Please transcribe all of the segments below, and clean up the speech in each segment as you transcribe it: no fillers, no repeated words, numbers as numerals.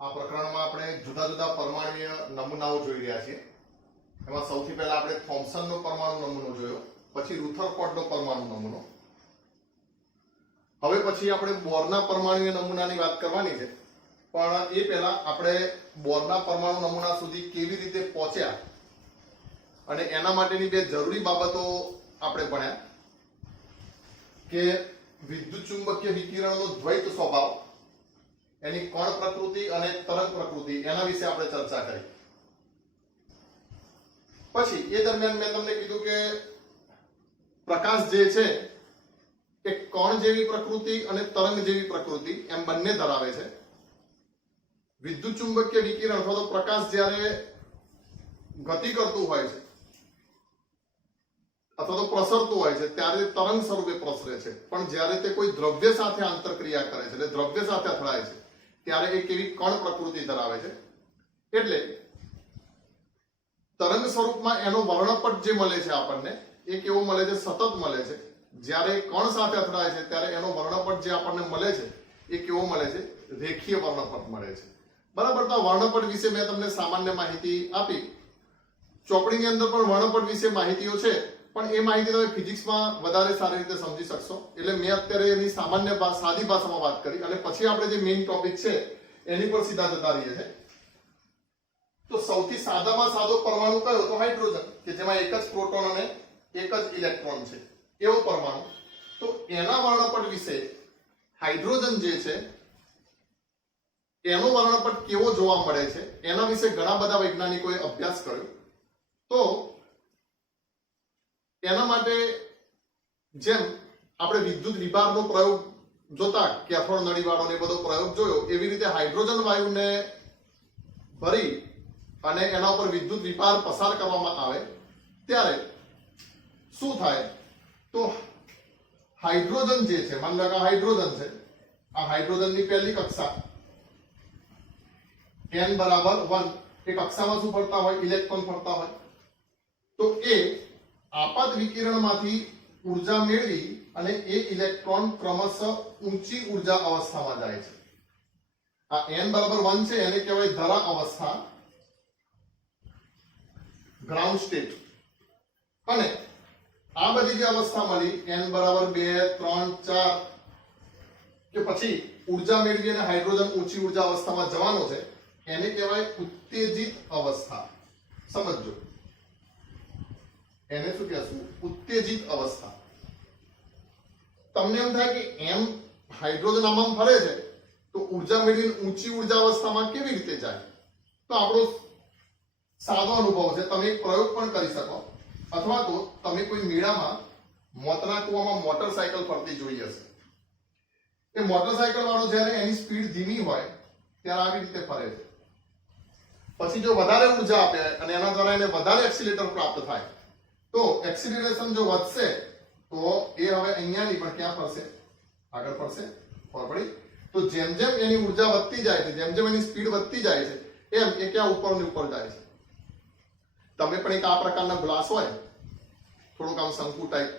આ પ્રકરણમાં આપણે જુદા જુદા પરમાણુય નમૂનાઓ જોઈ રહ્યા છીએ। એમાં સૌથી પહેલા આપણે થોમ્સનનો પરમાણુ નમૂનો જોયો, પછી રુથરફોર્ડનો પરમાણુ નમૂનો, હવે પછી આપણે બોરના પરમાણુય નમૂનાની વાત કરવાની છે। પણ એ પહેલા આપણે બોરના પરમાણુ નમૂના સુધી કેવી રીતે પહોંચ્યા અને એના માટેની બે જરૂરી બાબતો આપણે ભણ્યા કે વિદ્યુત ચુંબકીય વિકિરણનો દ્વૈત સ્વભાવ, એની કણ પ્રકૃતિ અને તરંગ પ્રકૃતિ, એના વિશે આપણે ચર્ચા કરી। પછી એ દરમિયાન મેં તમને કીધું કે પ્રકાશ જે છે એ કણ જેવી પ્રકૃતિ અને તરંગ જેવી પ્રકૃતિ એમ બંને ધરાવે છે। વિદ્યુત ચુંબકીય વિકિરણ અથવા તો પ્રકાશ જ્યારે ગતિ કરતું હોય છે અથવા તો પ્રસરતું હોય છે ત્યારે તરંગ સ્વરૂપે પ્રસરે છે, પણ જ્યારે તે કોઈ દ્રવ્ય સાથે આંતરક્રિયા કરે છે એટલે દ્રવ્ય સાથે અથડાય છે ત્યારે એ કેવી કણ પ્રકૃતિ ધરાવે છે। એટલે તરંગ સ્વરૂપમાં એનો વર્ણપટ જે મળે છે આપણને એ કેવો મળે છે? સતત મળે છે। જ્યારે કણ સાથે અથડાય છે ત્યારે એનો વર્ણપટ જે આપણને મળે છે એ કેવો મળે છે? રેખીય વર્ણપટ મળે છે। બરાબર। તો વર્ણપટ વિશે મેં તમને સામાન્ય માહિતી આપી। ચોપડીની અંદર પણ વર્ણપટ વિશે માહિતીઓ છે, પણ એ માહિતી તમે ફિઝિક્સમાં વધારે સારી રીતે સમજી શકશો। એટલે મેં અત્યારે એની સામાન્ય સાદી ભાષામાં વાત કરી અને પછી આપણે જે મેઇન ટોપિક છે એની પર સીધા જતા રહીએ છીએ। તો સૌથી સાદામાં સાદો પરમાણુ કયો? તો હાઇડ્રોજન, કે જેમાં એક જ પ્રોટોન અને એક જ ઇલેક્ટ્રોન છે એવો પરમાણુ। તો એના વર્ણપટ વિશે હાઇડ્રોજન જે છે એનો વર્ણપટ કેવો જોવા મળે છે એના વિશે ઘણા બધા વૈજ્ઞાનિકોએ અભ્યાસ કર્યો। તો એના માટે જેમ આપણે વિદ્યુત વિભારનો પ્રયોગ જોતા, કેથોડ નળીવાળો ને બધો પ્રયોગ જોયો, એવી રીતે હાઇડ્રોજન વાયુને ભરી અને એના ઉપર વિદ્યુત વિભાર પસાર કરવામાં આવે ત્યારે શું થાય? તો હાઇડ્રોજન જે છે, માની લો કે હાઇડ્રોજન છે, આ હાઇડ્રોજનની પહેલી કક્ષા n બરાબર 1, એ કક્ષામાં શું ફરતા હોય? ઇલેક્ટ્રોન ફરતા હોય। તો એ આપાત વિકિરણમાંથી ઉર્જા મેળવી અને એ ઇલેક્ટ્રોન ક્રમશઃ ઊંચી ઉર્જા અવસ્થામાં જાય છે। આ n બરાબર 1 છે એને કહેવાય ધરા અવસ્થા, ગ્રાઉન્ડ સ્ટેટ। અને આ બધી જે અવસ્થા મળી n બરાબર 2, 3, 4 કે પછી ઉર્જા મેળવી અને હાઇડ્રોજન ઊંચી ઉર્જા અવસ્થામાં જવાનો છે એને કહેવાય ઉત્તેજિત અવસ્થા। સમજો, એને શું કહેશું? ઉત્તેજિત અવસ્થા। તમને એમ થાય કે એમ હાઇડ્રોજન આમ ફરે છે તો ઉર્જા મેળવીને ઊંચી ઉર્જા અવસ્થામાં કેવી રીતે જાય? તો આપણો સાદો અનુભવ છે, તમે એક પ્રયોગ પણ કરી શકો, અથવા તો તમે કોઈ મેળામાં મોતના કુવામાં મોટરસાયકલ ફરતી જોઈ હશે। એ મોટરસાયકલ વાળો જ્યારે એની સ્પીડ ધીમી હોય ત્યારે આવી રીતે ફરે છે, પછી જો વધારે ઉર્જા આપે અને એના દ્વારા એને વધારે એક્સિલેટર પ્રાપ્ત થાય તો એક્સિલરેશન જો વધશે તો એ હવે અહીંયા નહીં પણ ક્યાં ફરશે? આગળ ફરશે। ખબર પડી? તો જેમ જેમ એની ઉર્જા વધતી જાય છે, જેમ જેમ એની સ્પીડ વધતી જાય છે એમ એ ક્યાં ઉપર ને ઉપર જાય છે। તમે પણ એક આ પ્રકારના ગ્લાસ હોય, થોડુંક આમ શંકુ ટાઈપ,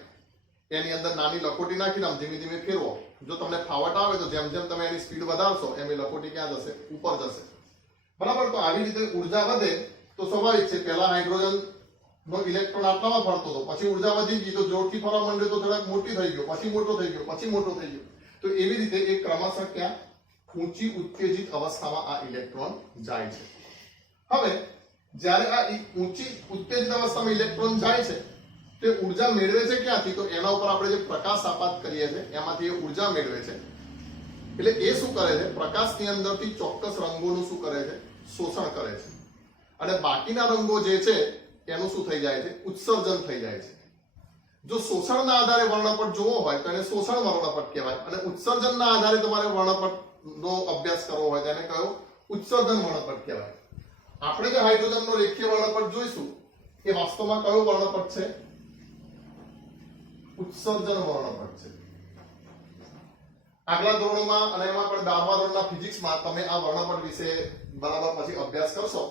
એની અંદર નાની લખોટી નાખીને આમ ધીમે ધીમે ફેરવો, જો તમને ફાવટ આવે તો જેમ જેમ તમે એની સ્પીડ વધારશો એમ એ લખોટી ક્યાં જશે? ઉપર જશે। બરાબર। તો આવી રીતે ઉર્જા વધે તો સ્વાભાવિક છે પહેલા હાઇડ્રોજન નો ઇલેક્ટ્રોન આટલામાં ફરતો હતો, પછી ઉર્જા વધી ગઈ તો જોરથી ફરવા માંડ્યો તો થોડાક મોટી થઈ ગયો, પછી મોટો થઈ ગયો, પછી મોટો થઈ ગયો। તો એવી રીતે એ ક્રમશઃ ક્યાં? ઊંચી ઉત્તેજિત અવસ્થામાં આ ઇલેક્ટ્રોન જાય છે। હવે જ્યારે આ ઊંચી ઉત્તેજિત અવસ્થામાં ઇલેક્ટ્રોન જાય છે તે ઉર્જા મેળવે છે ક્યાંથી? તો એના ઉપર આપણે જે પ્રકાશ આપાત કરીએ છીએ એમાંથી એ ઉર્જા મેળવે છે। એટલે એ શું કરે છે? પ્રકાશની અંદરથી ચોક્કસ રંગોનું શું કરે છે? શોષણ કરે છે। અને બાકીના રંગો જે છે એનું શું થઈ જાય છે? ઉત્સર્જન થઈ જાય છે। જો શોષણના આધારે વર્ણપટ જોવો હોય તો એને શોષણ વર્ણપટ કહેવાય, અને ઉત્સર્જનના આધારે તમારે વર્ણપટનો અભ્યાસ કરવો હોય તો એને કયો? ઉત્સર્જન વર્ણપટ કહેવાય। આપણે જે હાઇડ્રોજનનો રેખીય વર્ણપટ જોઈશું એ વાસ્તવમાં કયો વર્ણપટ છે? ઉત્સર્જન વર્ણપટ છે। આગલા ધોરણોમાં અને એમાં પણ 12મા ધોરણના ફિઝિક્સમાં તમે આ વર્ણપટ વિશે બરાબર પછી અભ્યાસ કરશો।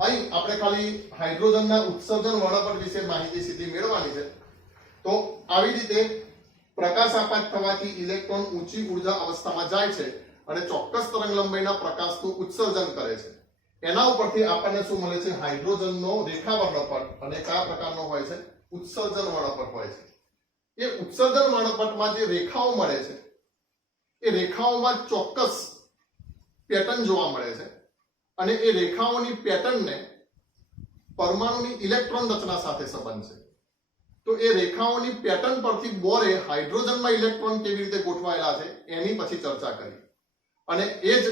અહીં આપણે ખાલી હાઇડ્રોજનના ઉત્સર્જન વર્ણપટ વિશે માહિતી સીધી મેળવવાની છે। તો આવી રીતે પ્રકાશ આપાત થવાથી ઇલેક્ટ્રોન ઊંચી ઉર્જા અવસ્થામાં જાય છે અને ચોક્કસ તરંગ લંબાઈના પ્રકાશનું ઉત્સર્જન કરે છે. એના ઉપરથી આપણને શું મળે છે? હાઇડ્રોજનનો રેખા વર્ણપટ. અને કયા પ્રકારનો હોય છે? ઉત્સર્જન વર્ણપટ હોય છે. એ ઉત્સર્જન વર્ણપટમાં જે રેખાઓ મળે છે એ રેખાઓમાં ચોક્કસ પેટર્ન જોવા મળે છે અને એ રેખાઓની પેટર્નને પરમાણુની ઇલેક્ટ્રોન રચના સાથે સંબંધ છે. તો એ રેખાઓની પેટર્ન પરથી બોરે હાઇડ્રોજનમાં ઇલેક્ટ્રોન કેવી રીતે ગોઠવાયેલા છે એની પછી ચર્ચા કરી. અને એ જ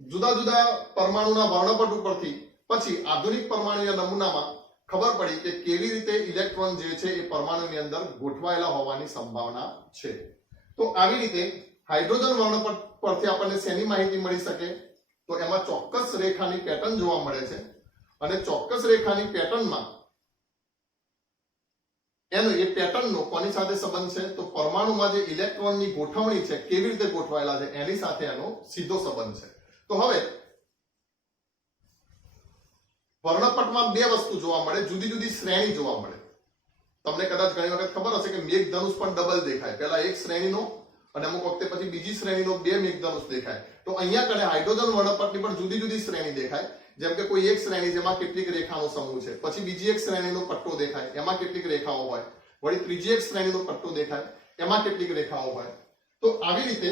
જુદા જુદા પરમાણુના વર્ણપટ ઉપરથી પછી આધુનિક પરમાણુના નમૂનામાં ખબર પડી કે કેવી રીતે ઇલેક્ટ્રોન જે છે એ પરમાણુની અંદર ગોઠવાયેલા હોવાની સંભાવના છે. તો આવી રીતે હાઇડ્રોજન વર્ણપટ પરથી આપણને શેની માહિતી મળી શકે? તો એમાં ચોક્કસ રેખાની પેટર્ન જોવા મળે છે અને ચોક્કસ રેખાની પેટર્નમાં એનો એ પેટર્નનો કોની સાથે સંબંધ છે? તો પરમાણુમાં જે ઇલેક્ટ્રોનની ગોઠવણી છે કેવી રીતે ગોઠવાયેલા છે એની સાથે એનો સીધો સંબંધ છે. તો હવે વર્ણપટમાં બે વસ્તુ જોવા મળે, જુદી જુદી શ્રેણી જોવા મળે. તમને કદાચ ઘણી વખત ખબર હશે કે મેઘધનુષ પણ ડબલ દેખાય. પહેલા એક શ્રેણીનો અને અમુક વખતે પછી બીજી શ્રેણીનો બે મેઘધનુષ દેખાય. તો અહીંયા કને હાઇડ્રોજન વર્ણપટની પણ જુદી જુદી શ્રેણી દેખાય. જેમ કે કોઈ એક શ્રેણી જેમાં કેટલીક રેખાનો સમૂહ છે, પછી બીજી એક શ્રેણીનો પટ્ટો દેખાય, એમાં કેટલીક રેખાઓ હોય, વળી ત્રીજી એક શ્રેણીનો પટ્ટો દેખાય, એમાં કેટલીક રેખાઓ હોય. તો આવી રીતે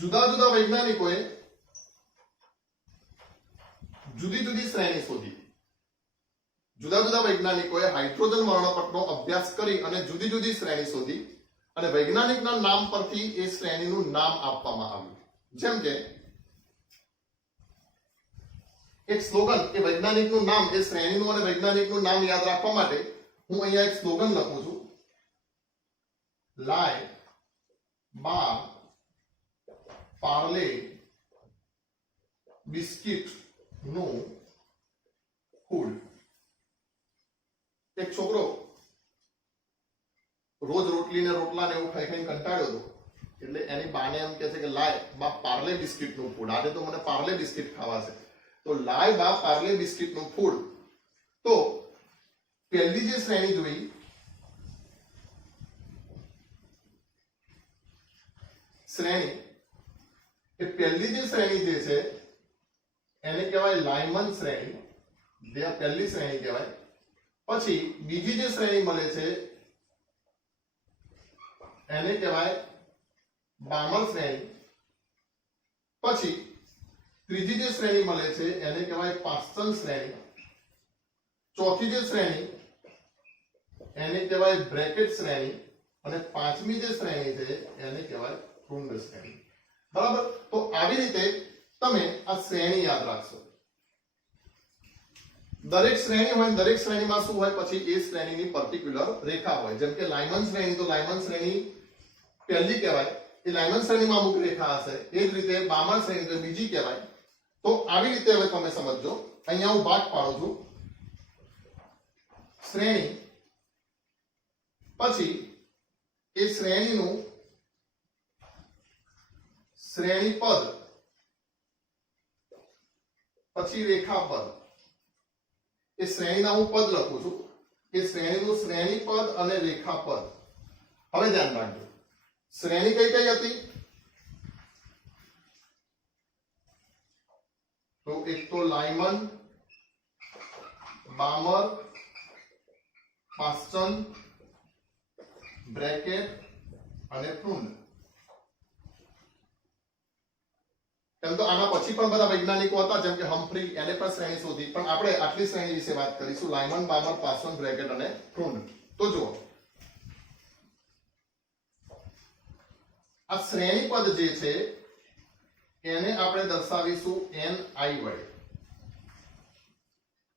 જુદા જુદા વૈજ્ઞાનિકોએ જુદી જુદી શ્રેણી શોધી. જુદા જુદા વૈજ્ઞાનિકોએ હાઇડ્રોજન વર્ણપટનો અભ્યાસ કરી અને જુદી જુદી શ્રેણી શોધી અને વૈજ્ઞાનિકના નામ પરથી એ શ્રેણીનું નામ આપવામાં આવ્યું. જેમ કે એક સ્લોગન, એ વૈજ્ઞાનિકનું નામ, એ શ્રેણીનું અને વૈજ્ઞાનિકનું નામ યાદ રાખવા માટે હું અહીંયા એક સ્લોગન લખું છું. લાય બાર પાર્લે બિસ્કિટ નું ફૂડ. એક છોકરો રોજ રોટલી ને રોટલા ને એવું ખાઈ ખાઈને કંટાળ્યો હતો, એટલે એની બાને એમ કહે છે કે લાય બા પાર્લે બિસ્કિટ નું ફૂડ, આજે તો મને પાર્લે બિસ્કિટ ખાવા છે. તો લાય બા પાર્લે બિસ્કિટ નું ફૂડ. તો પહેલી જે શ્રેણી જોઈ શ્રેણી, એ પહેલી જે શ્રેણી જે છે એને કહેવાય લાયમન શ્રેણી. જે પહેલી શ્રેણી કહેવાય. પછી બીજી જે શ્રેણી મળે છે એને કહેવાય બામર શ્રેણી. પછી ત્રીજી જે શ્રેણી મળે છે એને કહેવાય પાસ્ચન શ્રેણી. ચોથી જે શ્રેણી એને કહેવાય બ્રેકેટ શ્રેણી. અને પાંચમી જે શ્રેણી છે એને કહેવાય કુંડ શ્રેણી. બરાબર? તો આવી રીતે તમે આ શ્રેણી યાદ રાખશો. દરેક શ્રેણી હોય, દરેક શ્રેણીમાં શું હોય? પછી એ શ્રેણીની પર્ટિક્યુલર રેખા હોય. જેમ કે લાયમન શ્રેણી, તો લાયમન શ્રેણી પહેલી કહેવાય, એ લાયમન શ્રેણીમાં અમુક રેખા હશે. એ જ રીતે બામર શ્રેણી તો બીજી કહેવાય. તો આવી રીતે હવે તમે સમજો. અહીંયા હું ભાગ પાડું છું. શ્રેણી, પછી એ શ્રેણીનું શ્રેણી પદ, પછી રેખા પદ. એ શ્રેણીના હું પદ લખું છું. એ શ્રેણીનું શ્રેણી પદ અને રેખા પદ. હવે ધ્યાન રાખજો, શ્રેણી કઈ કઈ હતી? તો એક તો લાયમન, બામર, પાસ્ચન, બ્રેકેટ અને પ્રુન. એમ તો આના પછી પણ બધા વૈજ્ઞાનિકો હતા, જેમ કે હમ્ફ્રી, એને પણ શ્રેણી શોધી. પણ આપણે આટલી શ્રેણી વિશે વાત કરીશું, લાયમન, બામર, પાસ્ચન, બ્રેકેટ અને પ્રુન. તો જુઓ, આ શ્રેણી પદ જે છે એને આપણે દર્શાવીશું NI વડે,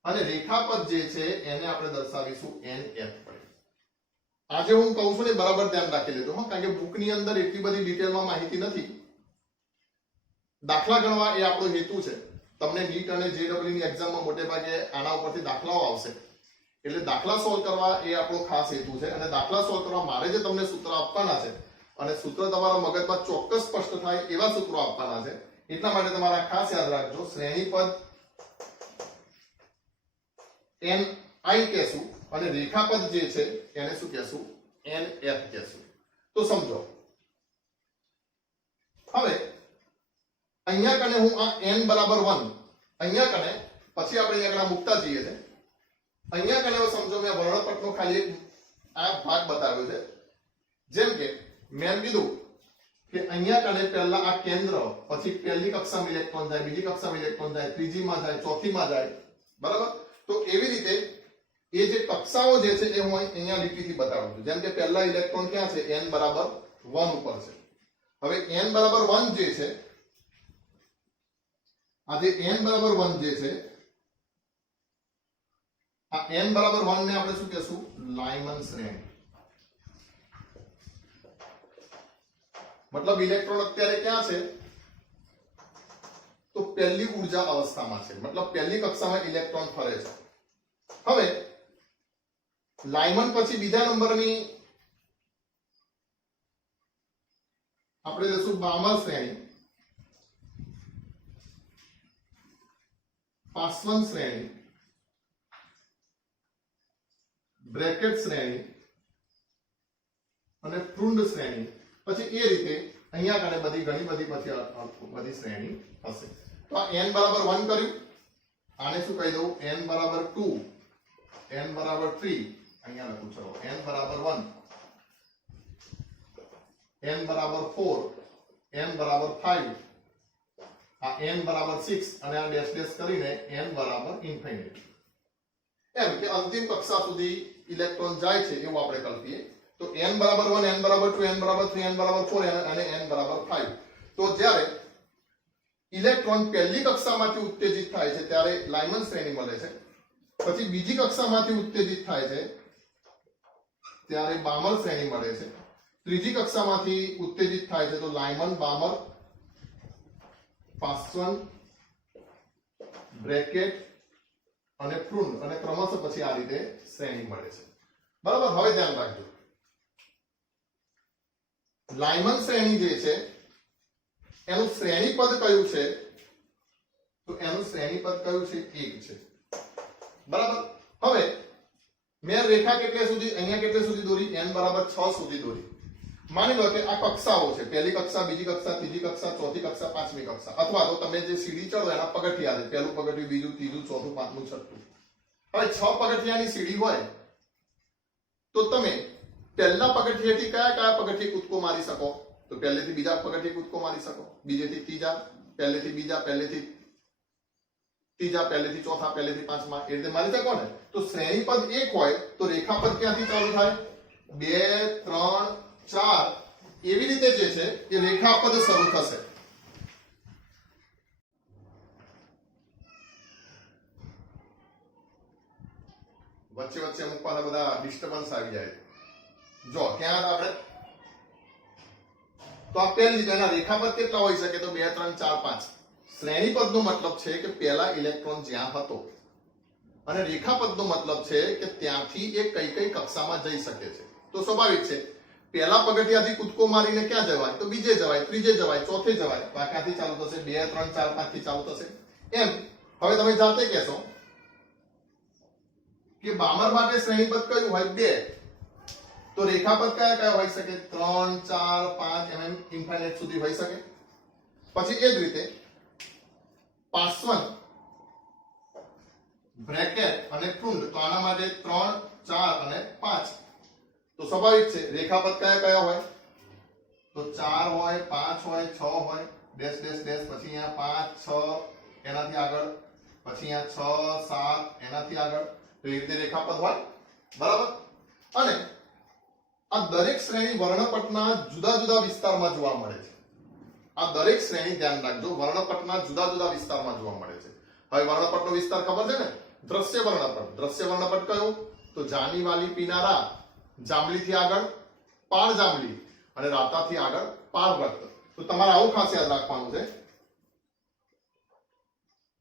અને રેખાપદ જે છે એને આપણે દર્શાવીશું NF વડે. આજે હું કહું છું ને બરાબર ધ્યાન રાખી લેજો, કારણ કે બુકની અંદર એટલી બધી ડિટેલમાં માહિતી નથી. દાખલા ગણવા એ આપણો હેતુ છે. તમને નીટ અને JEE ની એક્ઝામમાં મોટે ભાગે આના ઉપરથી દાખલાઓ આવશે, એટલે દાખલા સોલ્વ કરવા એ આપણો ખાસ હેતુ છે. અને દાખલા સોલ્વ કરવા મારે જે તમને સૂત્ર આપવાના છે, અને સૂત્ર તમારા મગજમાં ચોક્કસ સ્પષ્ટ થાય એવા સૂત્રો આપવાના છે. એટલા માટે તમારે ખાસ યાદ રાખજો, શ્રેણી પદ NI કહેશું અને રેખાપદ જે છે એને શું કહેશું? NF કહેશું. તો સમજો, હવે અહીંયા કને હું આ n બરાબર 1 અહીંયા કને પછી આપણે અહીંયા કને મૂકતા જઈએ છે અહીંયા કને હવે સમજો મેં વર્ણપટનો ખાલી આ ભાગ બતાવ્યો છે જેમ કે મેં કીધું કે અહીંયા કને પહેલા આ કેન્દ્ર પછી પહેલી કક્ષામાં ઇલેક્ટ્રોન જાય બીજી કક્ષામાં ઇલેક્ટ્રોન જાય ત્રીજીમાં જાય ચોથીમાં જાય બરાબર તો એવી રીતે એ જે કક્ષાઓ જે છે એ હું અહીંયા લીટીથી બતાવું છું જેમ કે પહેલા ઇલેક્ટ્રોન ક્યાં છે n બરાબર 1 ઉપર છે હવે n બરાબર 1 જે છે આ જે n બરાબર 1 જે છે આ n બરાબર 1 ને આપણે શું કહેશું લાઇમન શ્રેણી मतलब इलेक्ट्रॉन અત્યારે ક્યાં છે તો પહેલી ઊર્જા અવસ્થામાં છે मतलब પહેલી કક્ષામાં ઇલેક્ટ્રોન ફરે છે હવે લાઇમન પછી બીજા નંબરની આપણે લેશું બામર શ્રેણી પાસવન શ્રેણી બ્રેકેટ શ્રેણી અને પ્રુન્ડ શ્રેણી પછી એ રીતે અહીંયા કને બધી ઘણી બધી પછી બધી શ્રેણી હશે તો આ n બરાબર 1 કર્યું આને શું કહી દઉં n બરાબર 2 n બરાબર 3 અહીંયા લખું ચલો n બરાબર 1 n બરાબર 4 n બરાબર 5 આ n બરાબર 6 અને આ ડેશ ડેશ કરીને n બરાબર ઇન્ફિનિટી એમ કે અંતિમ કક્ષા સુધી ઇલેક્ટ્રોન જાય છે એવું આપણે કલ્પીએ તો n બરાબર 1 n બરાબર 2 n બરાબર 3 n બરાબર 4 અને n બરાબર 5 તો જ્યારે ઇલેક્ટ્રોન પહેલી કક્ષામાંથી ઉત્તેજિત થાય છે ત્યારે લાઇમન શ્રેણી મળે છે પછી બીજી કક્ષામાંથી ઉત્તેજિત થાય છે ત્યારે બામર શ્રેણી મળે છે ત્રીજી કક્ષામાંથી ઉત્તેજિત થાય છે તો લાઇમન બામર પાસવન બ્રેકેટ અને પ્રુન્ડ અને ક્રમશઃ પછી આ રીતે શ્રેણી મળે છે બરાબર હવે ધ્યાન રાખજો લાઇમન શ્રેણી જે છે એનું શ્રેણીપદ કયું છે તો એનું શ્રેણીપદ કયું છે 1 છે બરાબર હવે મેં રેખા કેટલે સુધી અહીંયા કેટલે સુધી દોરી n બરાબર 6 સુધી દોરી માની લો કે આ કક્ષાઓ છે પહેલી કક્ષા બીજી કક્ષા ત્રીજી કક્ષા ચોથી કક્ષા પાંચમી કક્ષા અથવા તો તમે જે સીડી ચડો એના પગથિયા છે પહેલું પગથિયું બીજું ત્રીજું ચોથું પાંચમું છઠ્ઠું હવે 6 પગથિયાની સીડી હોય તો તમે પહેલા પગથિયેથી કયા પગથિયે કૂદકો મારી શકો તો પહેલેથી બીજા પગથિયે કૂદકો મારી શકો બીજેથી ત્રીજા પહેલેથી બીજા પહેલેથી ત્રીજા પહેલેથી ચોથા પહેલેથી પાંચમા એ રીતે મારી શકો ને તો શ્રેણીપદ 1 હોય તો રેખાપદ ક્યાંથી ચાલુ થાય 2 3 4 એવી રીતે જે છે એ રેખાપદ શરૂ થશે વચ્ચે વચ્ચે અમુક બધા ડિસ્ટર્બન્સ આવી જાય જો ક્યાં આપણે તો આ પહેલી એના રેખાપદ કેટલા હોઈ શકે તો 2 3 4 5 શ્રેણીપદનો મતલબ છે કે પહેલા ઇલેક્ટ્રોન જ્યાં હતો અને રેખાપદનો મતલબ છે કે ત્યાંથી એ કઈ કઈ કક્ષામાં જઈ શકે છે તો સ્વાભાવિક છે પહેલા પગથિયાથી કૂદકો મારીને ક્યાં જવાય તો બીજે જવાય ત્રીજે જવાય ચોથે જવાય તો આ ક્યાંથી ચાલુ થશે 2 3 4 5 થી ચાલુ થશે એમ હવે તમે જાતે કહેશો કે બામર માટે શ્રેણીપદ કયું હોય 2 તો રેખાપદ કયા કયા હોઈ શકે 3 4 5 એમ ઇન્ફાઇનાઇટ સુધી હોઈ શકે પછી એ જ રીતે પાસવન બ્રેકેટ અને પ્રુન્ડ તો આના માટે 3 4 અને 5 તો સ્વાભાવિક છે રેખાપદ કયા કયા હોય તો 4 હોય 5 હોય 6 હોય ડેશ ડેશ ડેશ પછી અહીંયા 5 6 એનાથી આગળ પછી અહીંયા 6 7 એનાથી આગળ તો એ રીતે રેખાપદ હોય બરાબર અને આ દરેક શ્રેણી વર્ણપટના જુદા જુદા વિસ્તારમાં જોવા મળે છે આ દરેક શ્રેણી ધ્યાન રાખજો વર્ણપટના જુદા જુદા વિસ્તારમાં જોવા મળે છે હવે વર્ણપટનો વિસ્તાર ખબર છે ને દ્રશ્ય વર્ણપટ કયો તો જાની વાલી પીનારા જાંબલીથી આગળ પાળ જાંબલી અને રાતાથી આગળ પાળ રક્ત તો તમારે આવું ખાસ યાદ રાખવાનું છે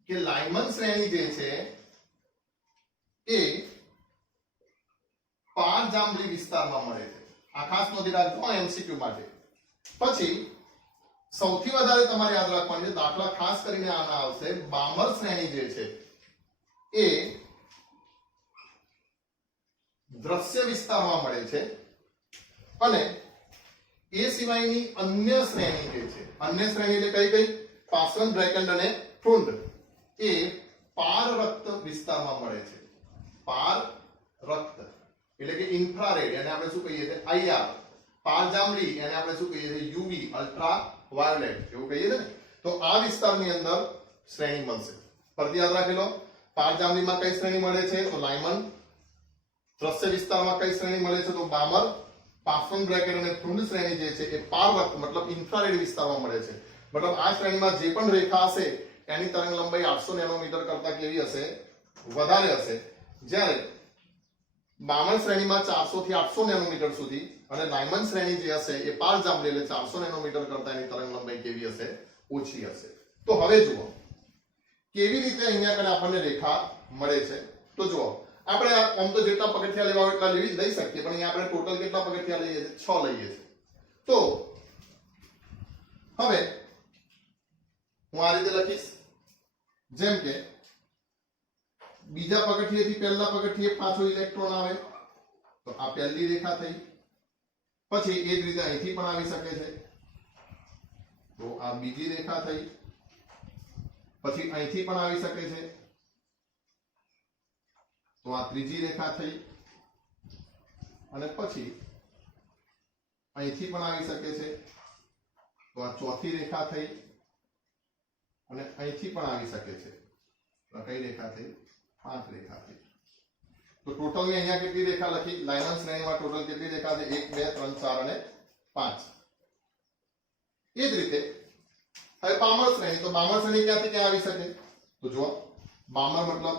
કે લાઇમન શ્રેણી જે છે એ પાળ જાંબલી વિસ્તારમાં મળે છે આ ખાસ નોંધી રાખજો એમસીક્યુ માટે પછી સૌથી વધારે તમારે યાદ રાખવાનું છે દાખલા ખાસ કરીને આના આવશે બામર શ્રેણી જે છે એ દ્રશ્ય વિસ્તારમાં મળે છે અને એ સિવાયની અન્ય શ્રેણી કે છે, અન્ય શ્રેણી એટલે કઈ કઈ? પાસવન, બ્રેકેટ અને ફ્રુન્ડ એ પાર રક્ત વિસ્તારમાં મળે છે. પાર રક્ત એટલે કે ઇન્ફ્રારેડ, એને આપણે શું કહીએ છીએ? આઈઆર. પાર જાંબલી એને આપણે શું કહીએ છીએ? યુવી, અલ્ટ્રા વાયોલેટ એવું કહીએ છીએ ને. તો આ વિસ્તારની અંદર શ્રેણી મળશે. ફરીથી યાદ રાખી લો, પાર જાંબલીમાં કઈ શ્રેણી મળે છે? તો લાયમન. દ્રશ્ય વિસ્તારમાં કઈ શ્રેણી મળે છે? તો બામર. પાસવન, બ્રેકેટ અને ફ્રુન્ડ શ્રેણી જે છે એ પાર રક્ત મતલબ ઇન્ફ્રારેડ વિસ્તારમાં મળે છે. મતલબ આ શ્રેણીમાં જે પણ રેખા હશે એની તરંગ લંબાઈ 800 નેનોમીટર કરતા કેવી હશે? વધારે હશે. જ્યારે બામણ શ્રેણીમાં 400 થી 800 નેનોમીટર સુધી અને લાયમન શ્રેણી જે હશે એ પાર જાંબલી એટલે 400 નેનોમીટર કરતા એની તરંગ લંબાઈ કેવી હશે? ઓછી હશે. તો હવે જુઓ કેવી રીતે અહીંયા કને આપણને રેખા મળે છે. તો જુઓ આપણે આમ તો જેટલા પગથિયા લેવા હોય એટલા લઈ શકીએ, પણ અહીંયા આપણે ટોટલ કેટલા પગથિયા લઈએ છીએ? 6 લઈએ છીએ. તો હવે હું આ રીતે લખીશ, જેમ કે બીજા પગથિયેથી પહેલા પગથિયે પાછો ઇલેક્ટ્રોન આવે તો આ પહેલી રેખા થઈ. પછી એ જ રીતે અહીંથી પણ આવી શકે છે તો આ બીજી રેખા થઈ. પછી અહીંથી પણ આવી શકે છે તો આ ત્રીજી રેખા થઈ. અને પછી અહીંથી પણ આવી શકે છે તો આ ચોથી રેખા થઈ. અને અહીંથી પણ આવી શકે છે તો કઈ રેખા થઈ? 5 રેખા થઈ. તો ટોટલ મેં અહીંયા કેટલી રેખા લખી? લાયમન શ્રેણીમાં ટોટલ કેટલી રેખા છે? 1 2 3 4 અને 5. એ જ રીતે હવે બામણ શ્રેણી, તો બામણ શ્રેણી ક્યાંથી ક્યાં આવી શકે? તો જુઓ બામણ મતલબ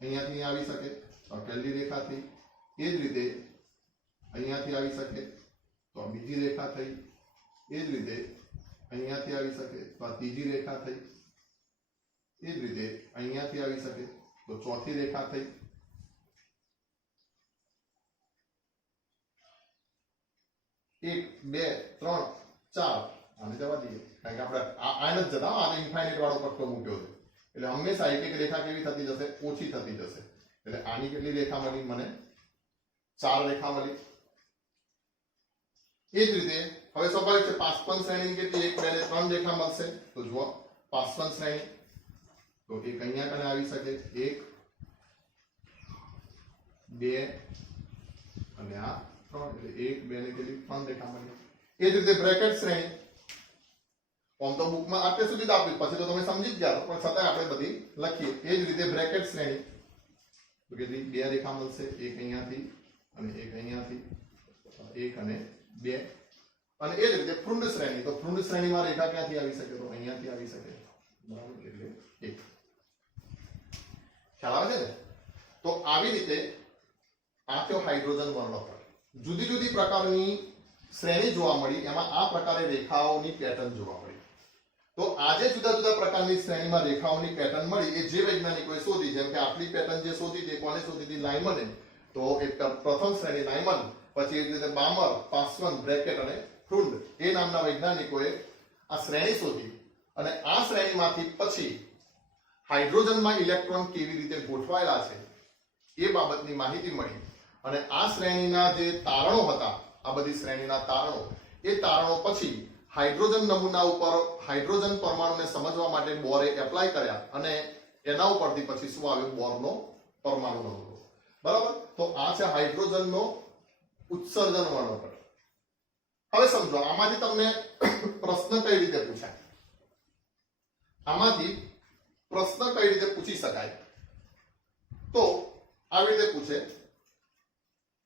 અહીંયાથી આવી શકે તો પહેલી રેખા થઈ. એ જ રીતે અહીંયાથી આવી શકે તો આ બીજી રેખા થઈ. એ જ રીતે અહીંયાથી આવી શકે તો આ ત્રીજી રેખા થઈ. એ જ રીતે અહીંયાથી આવી શકે તો ચોથી રેખા થઈ. 1 2 3 4 આને જવા દઈએ કારણ કે આપણે આને જ જતા આને ઇન્ફાઇનાઇટ વાળો પટ્ટો મૂક્યો છે એટલે હંમેશા એક એક રેખા કેવી થતી જશે? ઓછી થતી જશે. એટલે આની કેટલી રેખા મળી? મને 4 રેખા મળી. એ જ રીતે હવે સ્વાભાવિક છે પાસવન શ્રેણીની કેટલી? 1 2 3 રેખા મળશે. તો જુઓ પાસવન શ્રેણી તો એક અહીંયા કને આવી શકે 1 2 અને આ 3 એટલે 1 2 ને કેટલી? 3 રેખા મળી. એ જ રીતે બ્રેકેટ શ્રેણી આમ તો બુકમાં અત્યાર સુધી જ આપ્યું, પછી તો તમે સમજી જ ગયા પણ છતાં આપણે બધી લખીએ. એ જ રીતે બ્રેકેટ શ્રેણી તો કેટલી? 2 રેખા મળશે. એક અહીંયાથી અને એક અહીંયાથી, 1 અને 2. અને એ જ રીતે ફ્રુન્ડ શ્રેણી, તો ફ્રુન્ડ શ્રેણીમાં રેખા ક્યાંથી આવી શકે? તો અહીંયાથી આવી શકે. બરાબર, એટલે 1. ખ્યાલ આવે છે ને? તો આવી રીતે આ તો હાઇડ્રોજન વર્ણપટ. જુદી જુદી પ્રકારની શ્રેણી જોવા મળી, એમાં આ પ્રકારે રેખાઓની પેટર્ન જોવા મળી. તો આજે જુદા જુદા પ્રકારની શ્રેણીમાં રેખાઓની પેટર્ન મળી એ જે વૈજ્ઞાનિકોએ શોધી, જેમ કે આટલી પેટર્ન જે શોધી તે કોને શોધી હતી? લાયમને. તો એક પ્રથમ શ્રેણી લાયમન, પછી એ રીતે બામર, પાસવન, બ્રેકેટ અને ફ્રુન્ડ એ નામના વૈજ્ઞાનિકોએ આ શ્રેણી શોધી. અને આ શ્રેણીમાંથી પછી હાઇડ્રોજનમાં ઇલેક્ટ્રોન કેવી રીતે ગોઠવાયેલા છે એ બાબતની માહિતી મળી. અને આ શ્રેણીના જે તારણો હતા, આ બધી શ્રેણીના તારણો, એ તારણો પછી હાઇડ્રોજન નમૂના ઉપર હાઇડ્રોજન પરમાણુને સમજવા માટે બોરે એપ્લાય કર્યા અને એના ઉપરથી પછી શું આવ્યું? બોરનો પરમાણુ નમૂનો. બરાબર, તો આ છે હાઇડ્રોજનનો ઉત્સર્જન વર્ણપટ. હવે સમજો આમાંથી તમને પ્રશ્ન કઈ રીતે પૂછાય? આમાંથી પ્રશ્ન કઈ રીતે પૂછી શકાય? તો આવી રીતે પૂછે.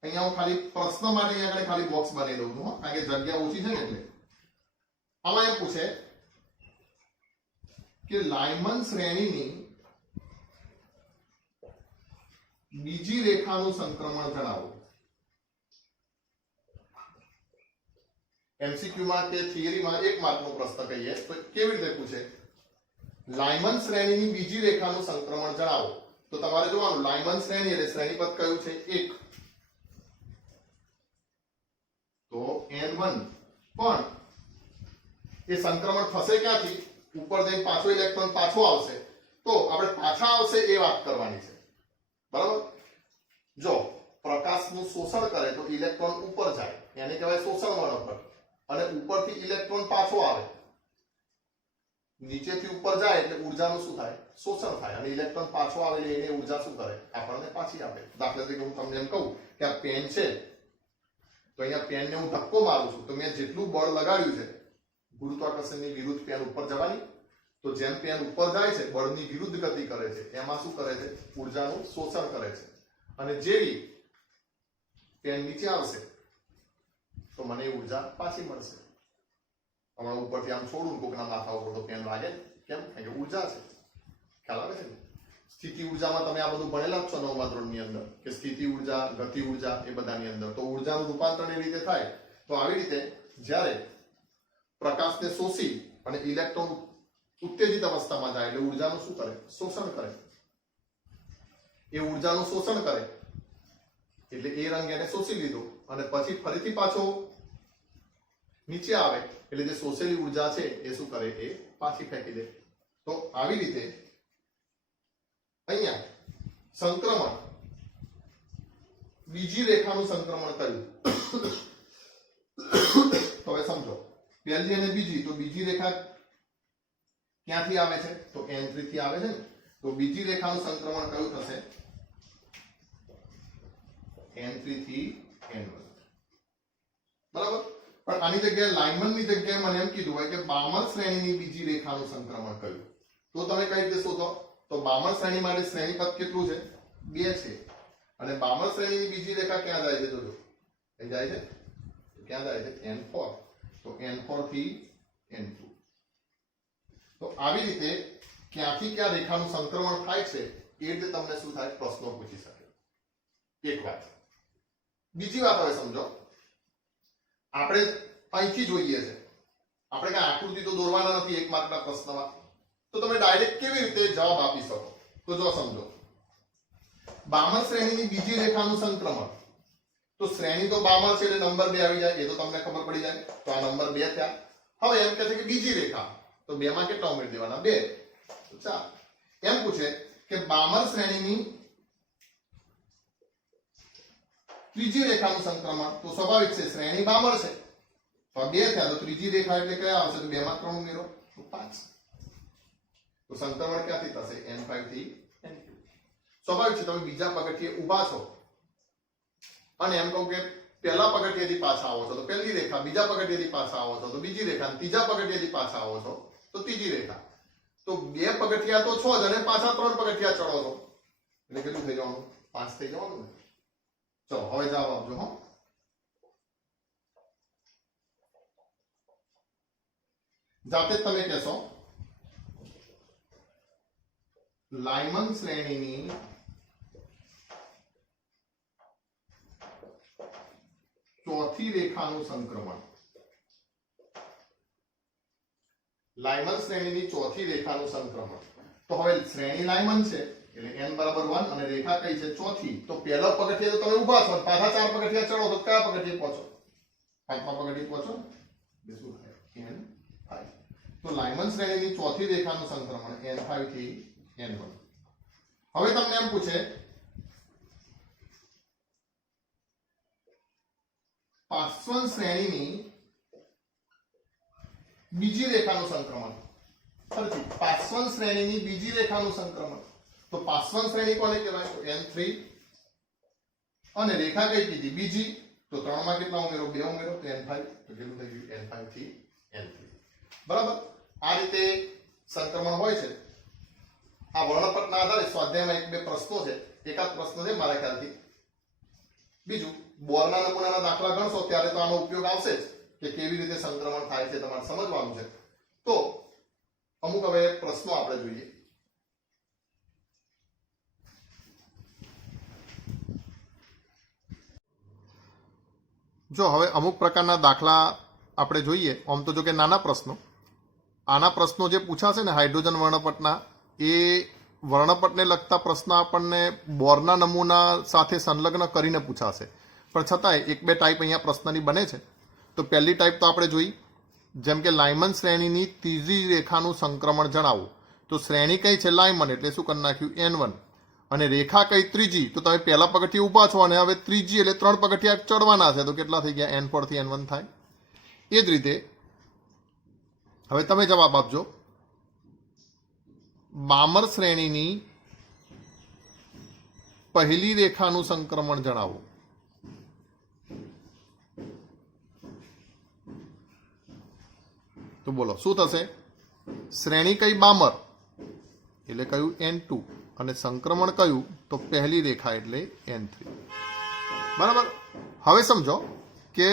અહીંયા હું ખાલી પ્રશ્ન માટે અહીંયા ખાલી બોક્સ બનાવી દઉં છું કારણ કે જગ્યા ઓછી છે ને એટલે. આમાં એમ પૂછે કે લાયમન શ્રેણીની બીજી રેખાનું સંક્રમણ જણાવો. એમસીક્યુ માં કે થિયરીમાં 1 માર્કનો પ્રશ્ન કહીએ તો કેવી રીતે પૂછે? લાયમન શ્રેણીની બીજી રેખાનું સંક્રમણ જણાવો. તો તમારે જોવાનું લાયમન શ્રેણી એટલે શ્રેણીપદ કયું છે? 1. તો n1 પણ એ સંક્રમણ થશે ક્યાંથી? ઉપર જઈને પાછો ઇલેક્ટ્રોન પાછો આવશે તો આપણે પાછા આવશે એ વાત કરવાની છે. બરાબર, જો પ્રકાશનું શોષણ કરે તો ઇલેક્ટ્રોન ઉપર જાય, એને કહેવાય શોષણ વર્ણપટ. અને ઉપરથી ઇલેક્ટ્રોન પાછો આવે, નીચેથી ઉપર જાય એટલે ઉર્જાનું શું થાય? શોષણ થાય. અને ઇલેક્ટ્રોન પાછો આવે એટલે એને ઉર્જા શું કરે? આપણને પાછી આપે. દાખલા તરીકે હું તમને એમ કહું કે આ પેન છે, તો અહીંયા પેનને હું ધક્કો મારું છું, તો મેં જેટલું બળ લગાડ્યું છે ગુરુત્વાકર્ષણની વિરુદ્ધ પેન ઉપર જવાની, તો જેમ પેન ઉપર જાય છે બળની વિરુદ્ધ ગતિ કરે છે, એમાં શું કરે છે? ઉર્જાનું શોષણ કરે છે. અને જેવી પેન નીચે આવશે તો મને ઉર્જા પાછી મળશે. હમણાં ઉપરથી આમ છોડું કોકના માથા ઉપર તો પેન લાગે, કેમ? કારણ કે ઉર્જા છે. ખ્યાલ આવે છે ને? સ્થિતિ ઉર્જામાં તમે આ બધું ભણેલા જ છો 9મા ધોરણની અંદર, કે સ્થિતિ ઉર્જા, ગતિ ઉર્જા, એ બધાની અંદર. તો ઉર્જાનું રૂપાંતરણ એ રીતે થાય. તો આવી રીતે જ્યારે પ્રકાશને શોષી અને ઇલેક્ટ્રોન ઉત્તેજિત અવસ્થામાં જાય એટલે ઉર્જાનું શું કરે? શોષણ કરે. એ ઉર્જાનું શોષણ કરે એટલે એ રંગ એને શોષી લીધો અને પછી ફરીથી પાછો નીચે આવે એટલે જે શોષેલી ઉર્જા છે એ શું કરે? એ પાછી ફેંકી દે. તો આવી રીતે અહીંયા સંક્રમણ, બીજી રેખાનું સંક્રમણ કર્યું. તો હવે સમજો, પહેલી અને બીજી. તો બીજી રેખા ક્યાંથી આવે છે? તો N3 થી આવે છે ને. તો બીજી રેખાનું સંક્રમણ કયું થશે? N3 થી N1. બરાબર. પણ આની જગ્યાએ લાઇનમનની જગ્યાએ મને એમ કીધું હોય કે બામણ શ્રેણીની બીજી રેખાનું સંક્રમણ કર્યું, તો તમે કઈ રીતે શોધો? તો બામણ શ્રેણી માટે શ્રેણીપદ કેટલું છે? 2 છે. અને બામણ શ્રેણીની બીજી રેખા ક્યાં જાય છે? જોજો, કઈ જાય છે? ક્યાં જાય છે? N4. તો N4 થી N2. તો આવી રીતે ક્યાંથી ક્યાં રેખાનું સંક્રમણ થાય છે એ રીતે તમને શું થાય? પ્રશ્નો પૂછી શકે. એક વાત. બીજી વાત હવે સમજો, આપણે અહીંથી જોઈએ છે, આપણે કઈ આકૃતિ તો દોરવાના નથી એક માર્કના પ્રશ્નમાં, તો તમે ડાયરેક્ટ કેવી રીતે જવાબ આપી શકો? તો જો સમજો, બામણ શ્રેણીની બીજી રેખાનું સંક્રમણ. તો શ્રેણી તો બામણ છે એટલે નંબર 2 આવી જાય, એ તો તમને ખબર પડી જાય. તો આ નંબર 2 થયા. હવે એમ કહે છે કે બીજી રેખા, તો 2 માં કેટલા ઉમેરી દેવાના? 2. તો 4. એમ પૂછે કે બામણ શ્રેણીની ત્રીજી રેખાનું સંક્રમણ. તો સ્વાભાવિક છે, શ્રેણી બામણ છે તો 2 થયા. તો ત્રીજી રેખા એટલે કયા આવશે? તો 2 માં 3 ઉમેરો તો 5. તો સંક્રમણ ક્યાંથી થશે? N5 થી N2. સ્વાભાવિક છે, તમે બીજા પગથિયે ઊભા છો અને એમ કહું કે પહેલા પગથિયેથી પાછા આવો છો તો પહેલી રેખા, બીજા પગથિયેથી પાછા આવો છો તો બીજી રેખા, ત્રીજા પગથિયેથી પાછા આવો છો તો ત્રીજી રેખા. તો 2 પગથિયા તો છો જ અને પાછા 3 પગથિયા ચડો છો એટલે કેટલું થઈ જવાનું? 5 થઈ જવાનું ને. ચલો હવે જવાબ આપજો. હો, જાતે જ તમે કહેશો લાઇમન શ્રેણીની ચોથી રેખાનું સંક્રમણ. લાઇમન શ્રેણીની ચોથી રેખાનું સંક્રમણ. તો હવે શ્રેણી લાઇમન છે એટલે n બરાબર 1 અને રેખા કઈ છે? ચોથી. તો પહેલા પગથિયે તો તમે ઊભા છો, પાછા 4 પગથિયા ચડો તો કયા પગથિયે પહોંચો? 5મા પગથિયે પહોંચો. શું થાય? N5. તો લાઇમન શ્રેણીની ચોથી રેખાનું સંક્રમણ N5 થી N1. હવે તમને એમ પૂછે પાર્શ્વન શ્રેણીની બીજી રેખાનું સંક્રમણ. ફરીથી પાર્શ્વન શ્રેણીની બીજી રેખાનું સંક્રમણ. તો પાર્શ્વન શ્રેણી કોને કહેવાય? તો N3. અને રેખા કઈ કીધી? બીજી. તો 3 માં કેટલા ઉમેરો? 2 ઉમેરો તો N5. તો કેટલું થઈ ગયું? N5 થી N3. બરાબર. આ રીતે સંક્રમણ હોય છે. આ વર્ણપટના આધારે સ્વાધ્યાયમાં 1-2 પ્રશ્નો છે. એકાદ પ્રશ્ન છે મારા ખ્યાલથી. બીજું, બોરના નમૂનાના દાખલા ગણશો ત્યારે તો આનો ઉપયોગ આવશે જ કે કેવી રીતે સંક્રમણ થાય છે તમારે સમજવાનું છે. તો અમુક હવે પ્રશ્નો આપણે જોઈએ. જો હવે અમુક પ્રકારના દાખલા આપણે જોઈએ. આમ તો જો કે નાના પ્રશ્નો, આના પ્રશ્નો જે પૂછાશે ને હાઇડ્રોજન વર્ણપટના, એ વર્ણપટને લગતા પ્રશ્ન આપણને બોરના નમૂના સાથે સંલગ્ન કરીને પૂછાશે. પણ છતાંય 1-2 ટાઈપ અહીંયા પ્રશ્નની બને છે. તો પહેલી ટાઈપ તો આપણે જોઈ, જેમ કે લાઇમન શ્રેણીની ત્રીજી રેખાનું સંક્રમણ જણાવો. તો શ્રેણી કઈ છે? લાઇમન. એટલે શું કરી નાખ્યું? N1. અને રેખા કઈ ત્રીજી, તો તમે પહેલા પગથિયે ઊભા છો અને હવે ત્રીજી એટલે 3 પગથિયા ચડવાના છે, તો કેટલા થઈ ગયા? n પરથી n1 થાય. એ જ રીતે હવે તમે જવાબ આપજો. બામર શ્રેણીની પહેલી રેખાનું સંક્રમણ જણાવો. તો બોલો શું થશે? શ્રેણી કઈ? બામર એટલે કયું? n2. અને સંક્રમણ કયું? તો પહેલી રેખા એટલે n3. બરાબર. હવે સમજો કે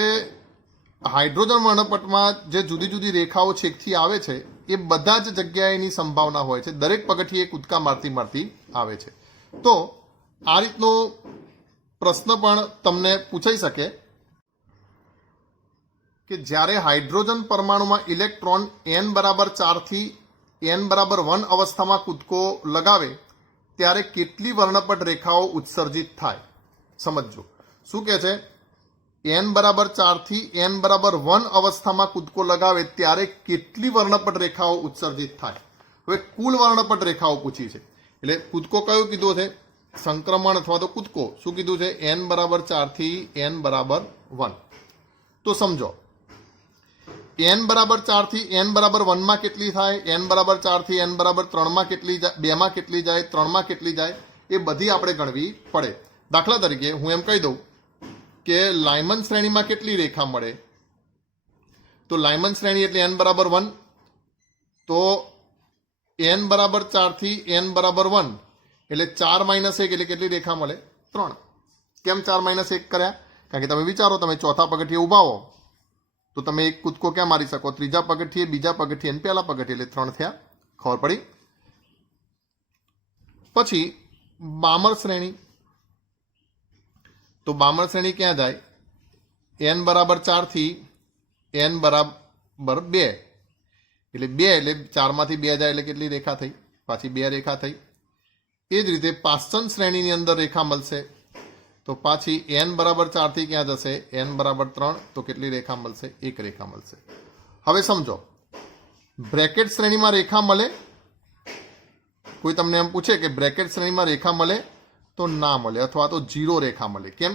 હાઇડ્રોજન વર્ણપટમાં જે જુદી જુદી રેખાઓ છેકથી આવે છે એ બધા જ જગ્યાએની સંભાવના હોય છે. દરેક પગથિયે કૂદકા મારતી આવે છે. તો આ રીતનો પ્રશ્ન પણ તમને પૂછાઈ શકે કે જ્યારે હાઇડ્રોજન પરમાણુમાં ઇલેક્ટ્રોન n બરાબર 4 થી n બરાબર 1 અવસ્થામાં કૂદકો લગાવે ત્યારે કેટલી વર્ણપટ રેખાઓ ઉત્સર્જિત થાય? સમજો શું કહે છે? n બરાબર 4 થી n બરાબર 1 અવસ્થામાં કૂદકો લગાવે ત્યારે કેટલી વર્ણપટ રેખાઓ ઉત્સર્જિત થાય? હવે કુલ વર્ણપટ રેખાઓ પૂછી છે એટલે કૂદકો કયો કીધો છે? સંક્રમણ અથવા તો કૂદકો. શું કીધું છે? n બરાબર 4 થી n બરાબર 1. તો સમજો n બરાબર 4 થી n બરાબર 1 માં કેટલી થાય? n બરાબર 4 થી n બરાબર 3 માં કેટલી જાય? 2 માં કેટલી જાય? 3 માં કેટલી જાય? એ બધી આપણે ગણવી પડે. દાખલા તરીકે હું એમ કહી દઉં કે લાયમન શ્રેણીમાં કેટલી રેખા મળે? તો લાયમન શ્રેણી એટલે n બરાબર 1. તો n બરાબર 4 થી n બરાબર 1 એટલે 4 - 1 એટલે કેટલી રેખા મળે? 3. કેમ 4 - 1 કર્યા? કારણ કે તમે વિચારો, તમે ચોથા પગથિયે ઊભા હો તો તમે એક કૂદકો ક્યાં મારી શકો? ત્રીજા પગથિયે, બીજા પગથિયે અને પહેલા પગથિયે, એટલે 3 થયા. ખબર પડી? પછી બામર શ્રેણી. તો બામર શ્રેણી ક્યાં જાય? n બરાબર 4 થી n બરાબર 2 એટલે 2 એટલે 4 માંથી 2 જાય એટલે કેટલી રેખા થઈ? પાછી 2 રેખા થઈ. એ જ રીતે પાસન શ્રેણીની અંદર રેખા મળશે તો પાછી n બરાબર 4 થી ક્યાં જશે? n બરાબર 3. તો કેટલી રેખા મળશે? 1 રેખા મળશે. હવે સમજો બ્રેકેટ શ્રેણીમાં રેખા મળે? કોઈ તમને એમ પૂછે કે બ્રેકેટ શ્રેણીમાં રેખા મળે? તો ના મળે, અથવા તો 0 રેખા મળે. કેમ?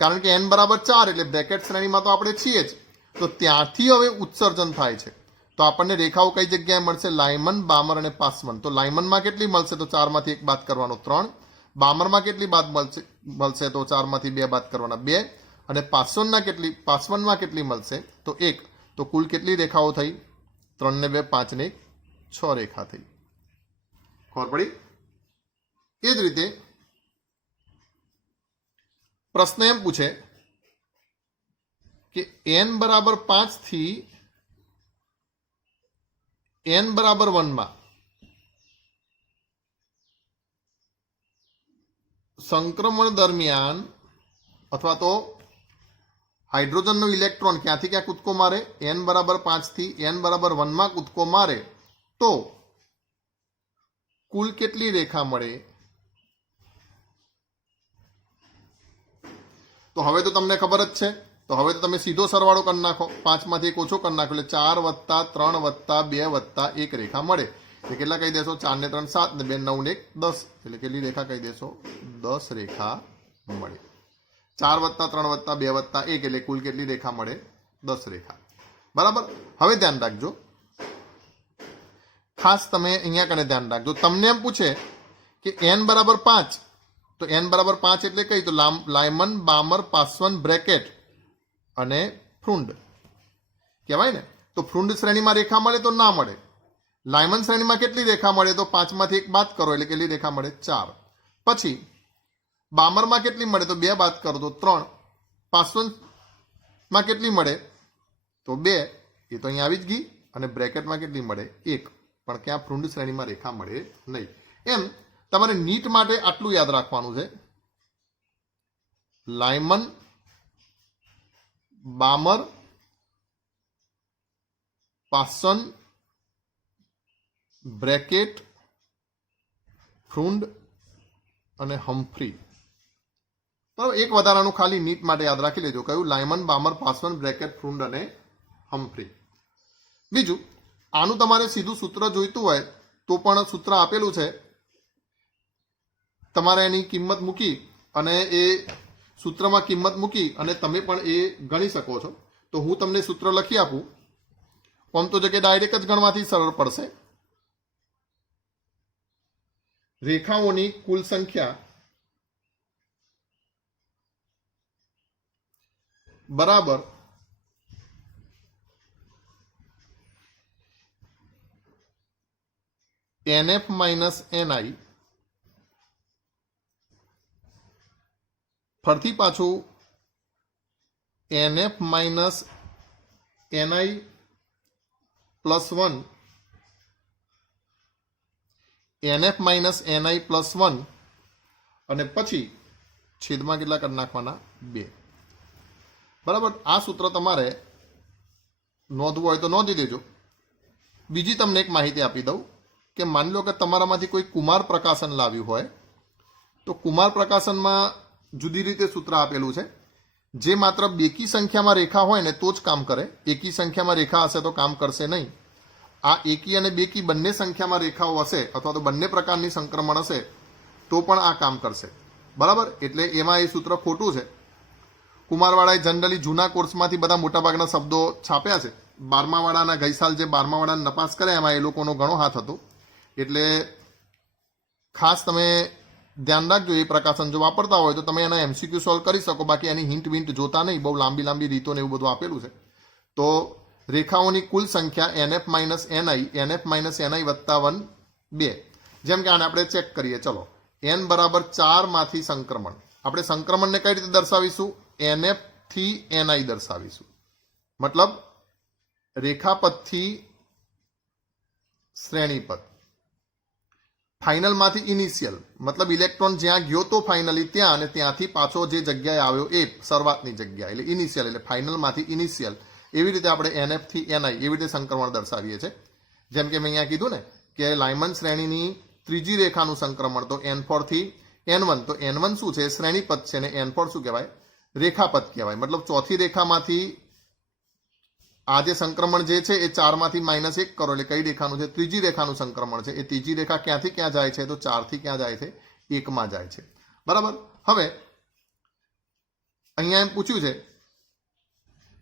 કારણ કે n બરાબર 4 એટલે બ્રેકેટ શ્રેણીમાં તો આપણે છીએ જ, તો ત્યાંથી હવે ઉત્સર્જન થાય છે. તો આપણને રેખાઓ કઈ જગ્યાએ મળશે? લાયમન, બામર અને પાસવન. તો લાયમનમાં કેટલી મળશે? તો 4 માંથી 1 બાદ કરવાનો 3. બામરમાં કેટલી બાદ મળશે? તો 4 માંથી 2 બાદ કરવાના 2. અને પાસવનમાં કેટલી મળશે? તો 1. તો કુલ કેટલી રેખાઓ થઈ? 3 ને 2 5 ને 6 રેખા થઈ. ખબર પડી? એ જ રીતે પ્રશ્ન એમ પૂછે કે n બરાબર 5 થી n બરાબર 1 માં સંક્રમણ દરમિયાન અથવા તો હાઇડ્રોજનનો ઇલેક્ટ્રોન ક્યાંથી ક્યાં કૂદકો મારે? n બરાબર 5 થી n બરાબર 1 માં કૂદકો મારે તો કુલ કેટલી રેખા મળે? તો હવે તો તમને ખબર જ છે. તો હવે તો તમે સીધો સરવાળો કરી નાખો. 5 માંથી 1 ઓછો કરી નાખો એટલે 4 વત્તા 3 વત્તા 2 વત્તા 1 રેખા મળે. એટલે કેટલા કહી દેશો? 4 ને 3 7 ને 2 9 ને 1 10. એટલે કેટલી રેખા કહી દેશો? 10 રેખા મળે. 4 વત્તા 3 વત્તા 2 વત્તા 1 એટલે કુલ કેટલી રેખા મળે? 10 રેખા. બરાબર. હવે ધ્યાન રાખજો, ખાસ તમે અહીંયા કને ધ્યાન રાખજો. તમને એમ પૂછે કે n બરાબર 5, તો n બરાબર 5 એટલે કઈ? તો લાયમન, બામર, પાસવન, બ્રેકેટ અને ફ્રુન્ડ કહેવાય ને. તો ફ્રુન્ડ શ્રેણીમાં રેખા મળે? તો ના મળે. લાયમન શ્રેણીમાં કેટલી રેખા મળે? તો 5 માંથી 1 બાદ કરો એટલે કેટલી રેખા મળે? 4. પછી બામરમાં કેટલી મળે? તો 2 બાદ કરો તો 3. પાસવનમાં કેટલી મળે? તો 2. એ તો અહીંયા આવી જ ગઈ. અને બ્રેકેટમાં કેટલી મળે? 1. પણ ક્યાં ફ્રુન્ડ શ્રેણીમાં રેખા મળે નહીં. એમ તમારે નીટ માટે આટલું યાદ રાખવાનું છે. લાયમન, બામર, પાસન, બ્રેકેટ, ફ્રુન્ડ અને હમ્ફ્રી. બરાબર. એક વધારાનું ખાલી નીટ માટે યાદ રાખી લેજો. કયું? લાયમન, બામર, પાસવન, બ્રેકેટ, ફ્રુન્ડ અને હમ્ફ્રી. બીજું, આનું તમારે સીધું સૂત્ર જોઈતું હોય તો પણ સૂત્ર આપેલું છે. તમારે એની કિંમત મૂકી અને એ સૂત્રમાં કિંમત મૂકી અને તમે પણ એ ગણી શકો છો. તો હું તમને સૂત્ર લખી આપું. આમ તો જગ્યાએ ડાયરેક્ટ જ ગણવાથી સરળ પડશે. રેખાઓની કુલ સંખ્યા બરાબર NF માઇનસ NI, ફરતી પાછું NF minus NI plus 1, NF minus NI plus 1 અને પછી છેદમાં કેટલા કરી નાખવાના? 2. બરાબર. આ સૂત્ર તમારે નોંધવું હોય તો નોંધી દેજો. બીજી તમને એક માહિતી આપી દઉં કે માની લો કે તમારામાંથી કોઈ કુમાર પ્રકાશન લાવ્યું હોય તો કુમાર પ્રકાશનમાં જુદી રીતે સૂત્ર આપેલું છે. જે માત્ર બેકી સંખ્યામાં રેખા હોય ને તો જ કામ કરે. એકી સંખ્યામાં રેખા હશે તો કામ કરશે નહીં. આ એકી અને બેકી બંને સંખ્યામાં રેખાઓ હશે અથવા તો બંને પ્રકારની સંક્રમણ હશે તો પણ આ કામ કરશે. બરાબર. એટલે એમાં એ સૂત્ર ખોટું છે. કુમારવાળાએ જનરલી જૂના કોર્સમાંથી બધા મોટાભાગના શબ્દો છાપ્યા છે. 12મા વાળાના ગઈ સાલ જે 12મા વાળાને નપાસ કરે એમાં એ લોકોનો ઘણો હાથ હતો. એટલે ખાસ તમે ધ્યાન રાખજો. એ પ્રકાશન જો વાપરતા હોય તો તમે એના MCQ સોલ્વ કરી શકો. બાકી એની હિન્ટ વિન્ટ જોતા નહીં. બહુ લાંબી લાંબી રીતો ને એવું બધું આપેલું છે. તો રેખાઓની કુલ સંખ્યા NF minus NI, NF minus NI વત્તા 1, 2. જેમ કે આને આપણે ચેક કરીએ. ચલો, n બરાબર 4 માંથી સંક્રમણ. આપણે સંક્રમણને કઈ રીતે દર્શાવીશું? NF થી NI દર્શાવીશું. મતલબ રેખાપથથી શ્રેણીપથ. ફાઇનલમાંથી ઇનિશિયલ, મતલબ ઇલેક્ટ્રોન જ્યાં ગયો તો ફાઇનલી ત્યાં અને ત્યાંથી પાછો જે જગ્યાએ આવ્યો એ શરૂઆતની જગ્યા એટલે ઇનિશિયલ, એટલે ફાઇનલમાંથી ઇનિશિયલ. એવી રીતે આપણે NF થી NI એવી રીતે સંક્રમણ દર્શાવીએ છીએ. જેમ કે મેં અહીંયા કીધું ને કે લાયમન શ્રેણીની ત્રીજી રેખાનું સંક્રમણ તો N4 થી N1. તો N1 શું છે? શ્રેણીપથ છે. ને N4 શું કહેવાય? રેખાપથ કહેવાય. મતલબ ચોથી રેખામાંથી આ જે સંક્રમણ જે છે એ 4 માંથી -1 કરો એટલે કઈ રેખાનું છે? ત્રીજી રેખાનું સંક્રમણ છે. એ ત્રીજી રેખા ક્યાંથી ક્યાં જાય છે? તો 4 થી ક્યાં જાય છે? 1 માં જાય છે. બરાબર. હવે અહીંયા એમ પૂછ્યું છે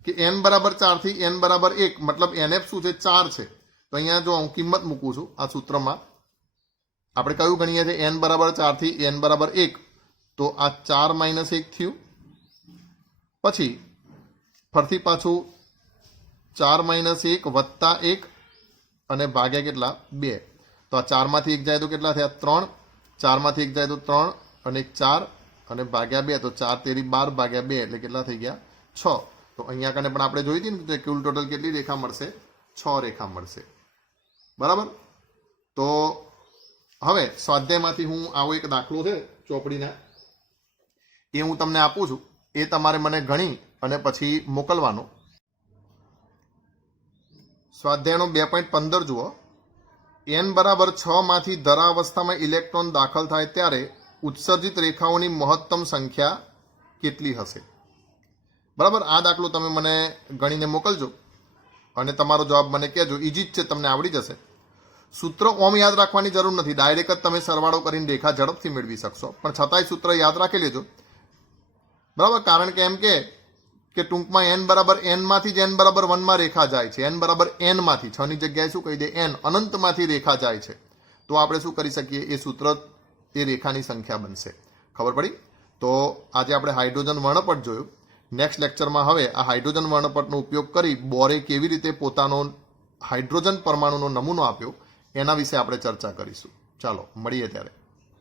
કે n બરાબર 4 થી n બરાબર 1, મતલબ NF શું છે? 4 છે. તો અહીંયા જો હું કિંમત મૂકું છું આ સૂત્રમાં, આપણે કયું ગણીએ છીએ? n બરાબર 4 થી n બરાબર 1. તો આ 4 - 1 થયું. પછી ફરતી પાછું 4 - 1 વત્તા 1 અને ભાગ્યા કેટલા? 2. તો આ 4 માંથી 1 જાય તો કેટલા થયા? 3. 4 માંથી 1 જાય તો 3 અને 4 અને ભાગ્યા 2. તો 4 તેરી 12 ભાગ્યા 2 એટલે કેટલા થઈ ગયા? 6. તો અહીંયા કને પણ આપણે જોઈ હતી ને કુલ ટોટલ કેટલી રેખા મળશે? 6 રેખા મળશે. બરાબર. તો હવે સ્વાધ્યાયમાંથી હું આવો એક દાખલો છે ચોપડીના, એ હું તમને આપું છું. એ તમારે મને ગણી અને પછી મોકલવાનો. સ્વાધ્યાયનો 2.15 જુઓ. n બરાબર 6 માંથી ધરાવસ્થામાં ઇલેક્ટ્રોન દાખલ થાય ત્યારે ઉત્સર્જિત રેખાઓની મહત્તમ સંખ્યા કેટલી હશે? બરાબર. આ દાખલો તમે મને ગણીને મોકલજો અને તમારો જવાબ મને કહેજો. ઇઝી જ છે, તમને આવડી જશે. સૂત્ર ઓમ યાદ રાખવાની જરૂર નથી. ડાયરેક્ટ જ તમે સરવાળો કરીને રેખા ઝડપથી મેળવી શકશો. પણ છતાંય સૂત્ર યાદ રાખી લેજો. બરાબર. કારણ કે એમ કે ટૂંકમાં n બરાબર n માંથી જ n બરાબર 1 માં રેખા જાય છે. n બરાબર n માંથી 6 ની જગ્યાએ શું કહી દે? n અનંતમાંથી રેખા જાય છે. તો આપણે શું કરી શકીએ? એ સૂત્ર એ રેખાની સંખ્યા બનશે. ખબર પડી? તો આજે આપણે હાઇડ્રોજન વર્ણપટ જોયું. નેક્સ્ટ લેક્ચરમાં હવે આ હાઇડ્રોજન વર્ણપટનો ઉપયોગ કરી બોરે કેવી રીતે પોતાનો હાઇડ્રોજન પરમાણુનો નમૂનો આપ્યો એના વિશે આપણે ચર્ચા કરીશું. ચાલો મળીએ ત્યારે.